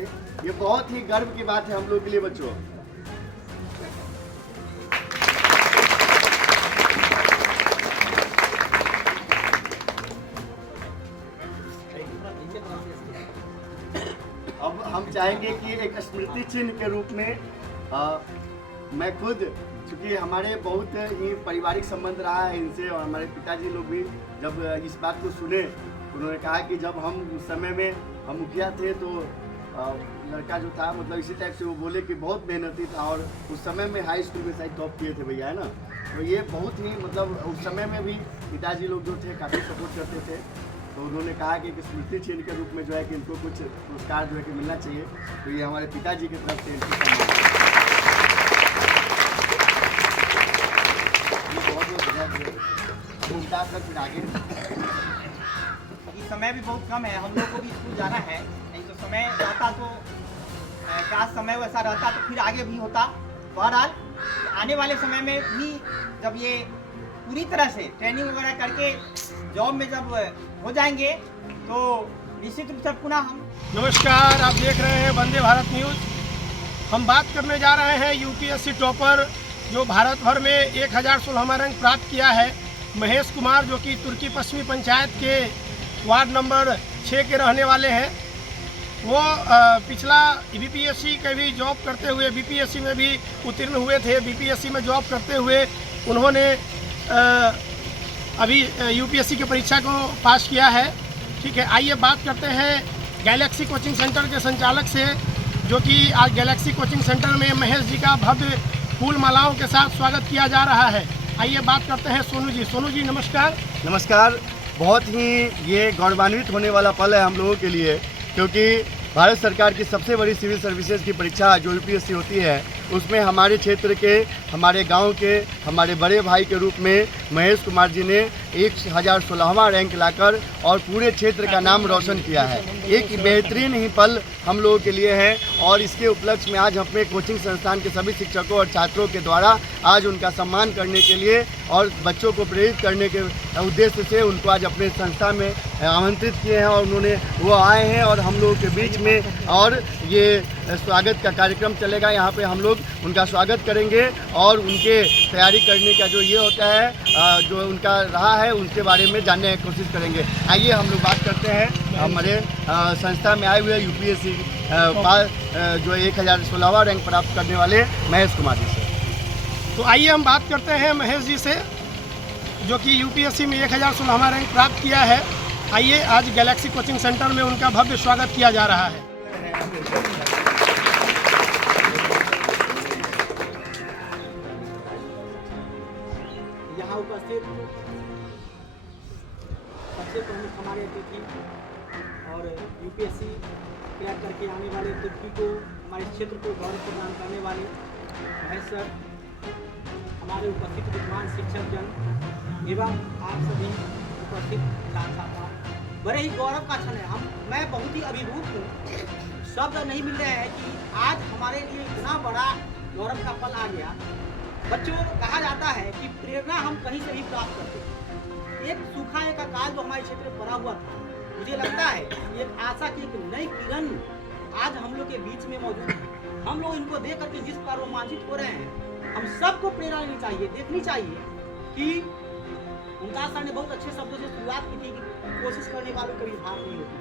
वाले। ये बहुत ही गर्व की बात है हम लोग के लिए बच्चों। अब हम चाहेंगे कि एक स्मृति चिन्ह के रूप में मैं खुद, चूँकि हमारे बहुत ही पारिवारिक संबंध रहा है इनसे, और हमारे पिताजी लोग भी जब इस बात को सुने तो उन्होंने कहा कि जब हम उस समय में हम मुखिया थे तो लड़का जो था, मतलब इसी टाइप से वो बोले कि बहुत मेहनती था, और उस समय में हाई स्कूल में शायद टॉप किए थे भैया, है ना। तो ये बहुत ही मतलब उस समय में भी पिताजी लोग जो थे काफ़ी सपोर्ट करते थे। तो उन्होंने कहा कि एक स्मृति चिन्ह के रूप में जो है कि इनको कुछ पुरस्कार जो है कि मिलना चाहिए। तो ये हमारे पिताजी की तरफ से इनको बहुत आगे। अभी समय भी बहुत कम है, हम लोग को भी स्कूल जाना है, नहीं तो समय रहता तो काश समय वैसा रहता तो फिर आगे भी होता। बहरहाल आने वाले समय में भी जब ये पूरी तरह से ट्रेनिंग वगैरह करके जॉब में जब हो जाएंगे तो निश्चित रूप से पुनः हम। नमस्कार, आप देख रहे हैं वंदे भारत न्यूज़। हम बात करने जा रहे हैं यूपीएससी टॉपर जो भारत भर में 1016वां रैंक प्राप्त किया है, महेश कुमार, जो कि तुर्की पश्चिमी पंचायत के वार्ड नंबर 6 के रहने वाले हैं। वो पिछला बीपीएससी के भी जॉब करते हुए बीपीएससी में भी उत्तीर्ण हुए थे। बीपीएससी में जॉब करते हुए उन्होंने अभी यूपीएससी की परीक्षा को पास किया है। ठीक है, आइए बात करते हैं गैलेक्सी कोचिंग सेंटर के संचालक से, जो कि आज गैलेक्सी कोचिंग सेंटर में महेश जी का भव्य फूल मालाओं के साथ स्वागत किया जा रहा है। आइए बात करते हैं सोनू जी। सोनू जी नमस्कार। नमस्कार। बहुत ही ये गौरवान्वित होने वाला पल है हम लोगों के लिए, क्योंकि भारत सरकार की सबसे बड़ी सिविल सर्विसेज की परीक्षा जो यूपीएससी होती है, उसमें हमारे क्षेत्र के, हमारे गांव के, हमारे बड़े भाई के रूप में महेश कुमार जी ने 1016वां रैंक लाकर और पूरे क्षेत्र का नाम रोशन किया है। एक बेहतरीन ही पल हम लोगों के लिए है, और इसके उपलक्ष्य में आज अपने कोचिंग संस्थान के सभी शिक्षकों और छात्रों के द्वारा आज उनका सम्मान करने के लिए और बच्चों को प्रेरित करने के उद्देश्य से उनको आज अपने संस्था में आमंत्रित किए हैं, और वो आए हैं और हम लोगों के बीच में और ये स्वागत का कार्यक्रम चलेगा। यहाँ पे हम लोग उनका स्वागत करेंगे और उनके तैयारी करने का जो ये होता है, जो उनका रहा है, उनके बारे में जानने की कोशिश करेंगे। आइए हम लोग बात करते हैं हमारे संस्था में आए हुए यूपीएससी जो 1016वां रैंक प्राप्त करने वाले महेश कुमार जी से। तो आइए हम बात करते हैं महेश जी से, जो कि यूपीएससी में 1016वां रैंक प्राप्त किया है। आइए, आज गैलेक्सी कोचिंग सेंटर में उनका भव्य स्वागत किया जा रहा है। यहाँ उपस्थित सबसे प्रमुख हमारे अतिथि और यूपीएससी क्रैक करके आने वाले तुर्की को, हमारे क्षेत्र को गौरव प्रदान करने वाले महेश सर, हमारे उपस्थित विद्वान शिक्षक जन एवं आप सभी उपस्थित छात्र, बड़े ही गौरव का क्षण है। मैं बहुत ही अभिभूत हूँ, शब्द नहीं मिल रहे हैं कि आज हमारे लिए इतना बड़ा गौरव का पल आ गया। बच्चों, कहा जाता है कि प्रेरणा हम कहीं से भी प्राप्त करते हैं। एक सूखा एक अकाल जो हमारे क्षेत्र में पड़ा हुआ था, मुझे लगता है एक आशा की एक नई किरण आज हम लोग के बीच में मौजूद है। हम लोग इनको देख करके जिस प्रकार रोमांचित हो रहे हैं, हम सबको प्रेरणा लेनी चाहिए, देखनी चाहिए कि मुमताज सर ने बहुत अच्छे शब्दों से शुरुआत की थी कि कोशिश करने वालों कभी हार नहीं होती।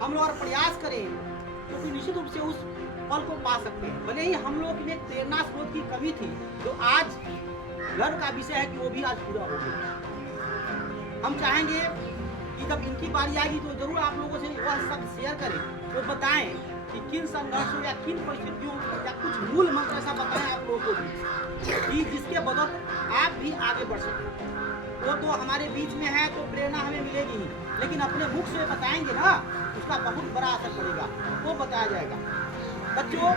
हम लोग और प्रयास करें तो फिर निश्चित रूप से उस फल को पा सकते हैं। भले ही हम लोग के लिए प्रेरणा स्रोत की कमी थी, जो आज गर्व का विषय है कि वो भी आज पूरा हो गया। हम चाहेंगे कि जब इनकी बारी आएगी तो जरूर आप लोगों से वह सब शेयर करें, तो बताएं कि किन संघर्षों या किन परिस्थितियों या कुछ मूल मंत्र ऐसा बताएं आप लोगों को भी कि जिसके बदौलत आप भी आगे बढ़ सकें। वो तो हमारे बीच में है तो प्रेरणा हमें मिलेगी ही, लेकिन अपने मुख से बताएंगे ना, उसका बहुत बड़ा असर पड़ेगा, वो बताया जाएगा। बच्चों,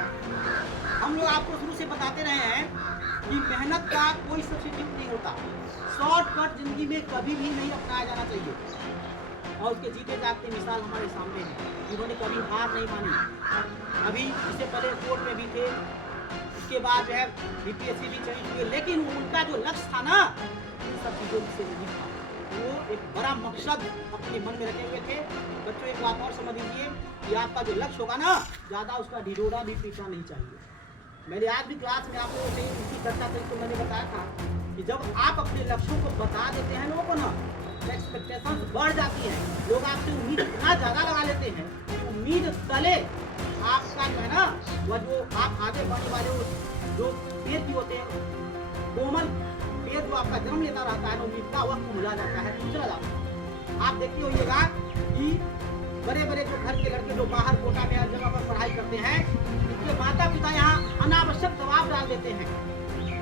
हम लोग आपको शुरू से बताते रहे हैं कि मेहनत का कोई सब्स्टिट्यूट नहीं होता। शॉर्टकट जिंदगी में कभी भी नहीं अपनाया जाना चाहिए, और उसके जीते जागते मिसाल हमारे सामने है। उन्होंने कभी हार नहीं मानी। अभी इससे पहले कोर्ट में भी थे, उसके बाद जो है बीपीएससी भी चली हुई, लेकिन उनका जो लक्ष्य था ना, इन सब चीज़ों से नहीं था। वो एक बड़ा मकसद अपने मन में रखे हुए थे। बच्चों एक बात और समझ लीजिए कि आपका जो लक्ष्य होगा ना, ज़्यादा उसका ढिढोरा भी पीटना नहीं चाहिए। मैंने आज भी क्लास में आप लोगों से इसकी चर्चा करी तो मैंने बताया था कि जब आप अपने लक्ष्यों को बता देते हैं लोगों को ना, एक्सपेक्टेशंस बढ़ जाती है। लोग आपसे उम्मीद इतना ज़्यादा लगा लेते हैं कि उम्मीद तले आपका जो है ना, वह जो आप आगे बढ़ने वाले जो पेड़ की होते हैं, कोमल पेड़ जो आपका जन्म लेता रहता है, उम्मीद का वह मुरझा जाता है, चला जाता है। आप देखते होइएगा कि बड़े बड़े जो घर के लड़के जो बाहर कोटा में हर जगह पर पढ़ाई करते हैं, उनके माता पिता यहाँ अनावश्यक दबाव डाल देते हैं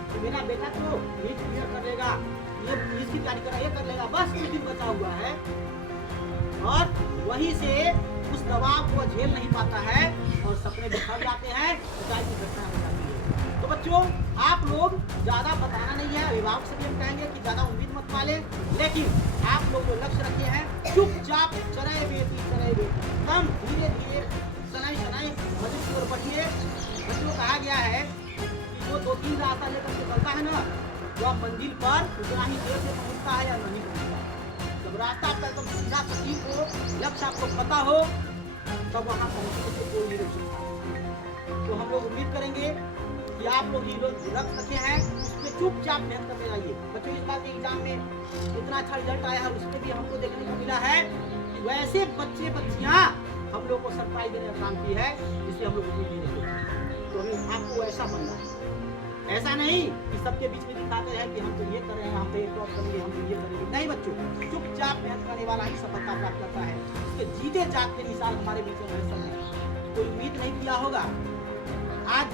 कि मेरा बेटा तो नीट क्लियर कर लेगा, ये इसकी तैयारी करा, ये कर लेगा, बस कुछ दिन बचा हुआ है। और वहीं से उस दबाव को झेल नहीं पाता है और सपने बिखर जाते हैं, पिताई की घटना हो जाती है। तो बच्चों, आप लोग ज़्यादा बताना नहीं है, अभिभावक से भी हम कहेंगे कि ज़्यादा उम्मीद मत पालें, लेकिन आप लोग जो लक्ष्य रखे हैं चुपचाप चले बेटी एकदम धीरे धीरे सनाई सनाई मजबूत की ओर बढ़िए। बच्चों, कहा गया है कि जो 2-3 रास्ता लेकर के चलता है ना, वह मंजिल पर उतना ही देर से पहुँचता है या नहीं पहुँचता है। जब रास्ता आपका एकदम सीधा सटीक हो, लक्ष्य आपको पता हो, तब वहाँ पहुँचने से कोई नहीं रोक सकता। तो हम लोग उम्मीद करेंगे कि आप लोग ये लक्ष्य रखे हैं, उस पर चुपचाप मेहनत करते रहिए। बच्चों, इस बार के एग्जाम में इतना अच्छा रिजल्ट आया है, उसमें भी हमको देखने को मिला है कि वैसे बच्चे बच्चियाँ हम लोग को सरप्राइज देने का काम की है, जिससे हम लोग उम्मीद नहीं रखते। तो हमें आपको ऐसा बनना है, ऐसा नहीं कि सबके बीच में दिखाते हैं कि हम तो ये कर रहे हैं, हम तो ये टॉप करेंगे, हम तो ये करेंगे। नहीं बच्चों, चुपचाप मेहनत करने वाला ही सफलता प्राप्त करता है। इसके जीते जागते मिसाल हमारे बीच में हमारे सामने। कोई उम्मीद नहीं किया होगा, आज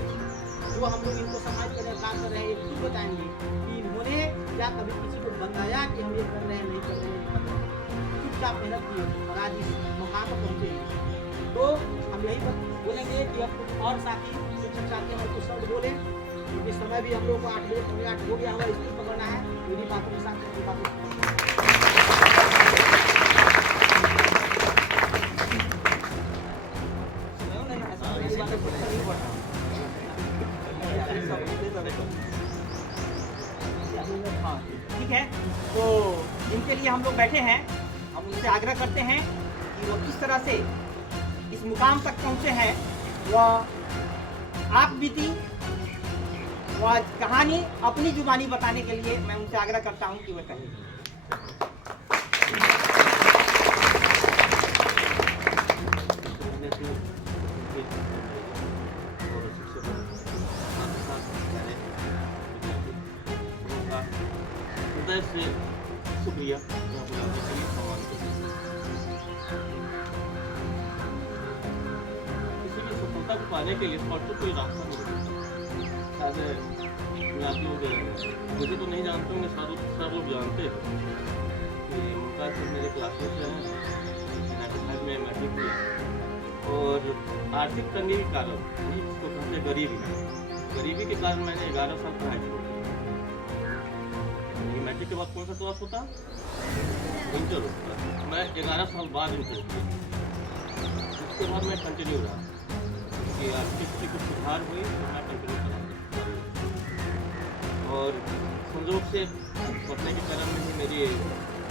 जो हम लोग इनको समाज के लिए काम कर रहे हैं, खुद बताएंगे कि इन्होंने क्या कभी किसी को बताया कि हम ये कर रहे हैं, नहीं कर रहे हैं। चुपचाप मेहनत की और आज इस मुकाम पर पहुँचे हैं। तो हम यही बोलेंगे कि अब कुछ और साथी शिक्षक साथी हमारे कुछ शब्द बोले, क्योंकि समय भी हम लोग को 8 बजे 8 हो गया हुआ, स्कूल पकड़ना है। मेरी बातों के साथ ठीक है। तो इनके लिए हम लोग बैठे हैं, हम उनसे आग्रह करते हैं कि वो किस तरह से इस मुकाम तक पहुँचे हैं, वह आप बीती वह कहानी अपनी जुबानी बताने के लिए मैं उनसे आग्रह करता हूँ कि वह कहें। हृदय से शुक्रिया बुलाने के लिए, सम्मान के लिए। किसी भी सफलता को पाने के लिए शॉर्टकट कोई रास्ता नहीं होता। शायद आप लोग मुझे तो नहीं जानते होंगे, सब लोग जानते हैं कि मुमताज़ सर मेरे क्लासमेट से हैं। 95 में मैट्रिक किया और आर्थिक तंगी के कारण, जिसको कहते गरीबी के कारण मैंने 11 साल पढ़ाई छोड़ दी। मैट्रिक के बाद कौन सा क्लास होता? इंटर होता। मैं 11 साल बाद इंटर किया। उसके बाद मैं कंटिन्यू रहा कि आर्थिक स्थिति कुछ सुधार हुई तो मैं कंटिन्यू करा। और संजोग से पढ़ने के क्रम में ही मेरी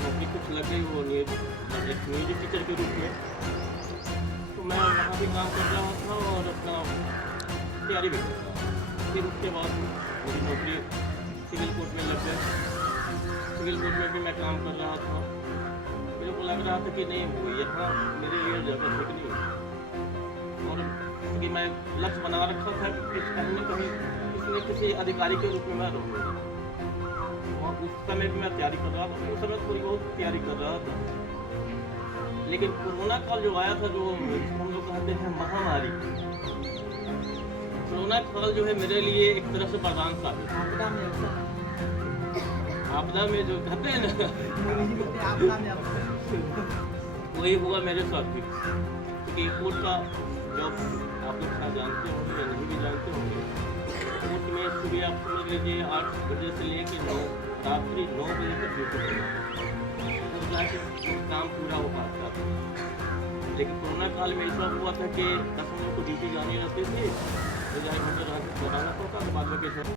नौकरी कुछ लग गई, वो एक म्यूजिक टीचर के रूप में। तो मैं वहाँ भी काम कर रहा था और अपना तैयारी भी कर रहा था। फिर उसके बाद मेरी नौकरी सिविल कोर्ट में लग गई। सिविल कोर्ट में भी मैं काम कर रहा था। मेरे को लग रहा था कि नहीं, वो यहाँ मेरे लिए जगह ठीक नहीं है। और क्योंकि मैं लक्ष्य बना रखा था कि कहीं न कहीं किसी न किसी अधिकारी के रूप में मैं रहूँगा। और उस समय भी मैं तैयारी कर रहा था, उस समय थोड़ी बहुत तैयारी कर रहा था। लेकिन कोरोना काल जो आया था, जो हम लोग कहते हैं महामारी, कोरोना काल जो है मेरे लिए एक तरह से वरदान साबित। आपदा में जो कहते हैं ना, वही हुआ मेरे साथ भी। क्योंकि कोर्ट का जॉब आप लोग शायद जानते होंगे या नहीं भी जानते होंगे। कोर्ट में सुबह आप समझ लीजिए 8 बजे से लेकर रात्रि 9 बजे तक ड्यूटी करना, जाके काम पूरा हो पाता था। लेकिन कोरोना काल में ऐसा हुआ था कि 10 लोगों को ड्यूटी जानी रहती थी, तो जाए घंटे रह के बताना पड़ता, बाद में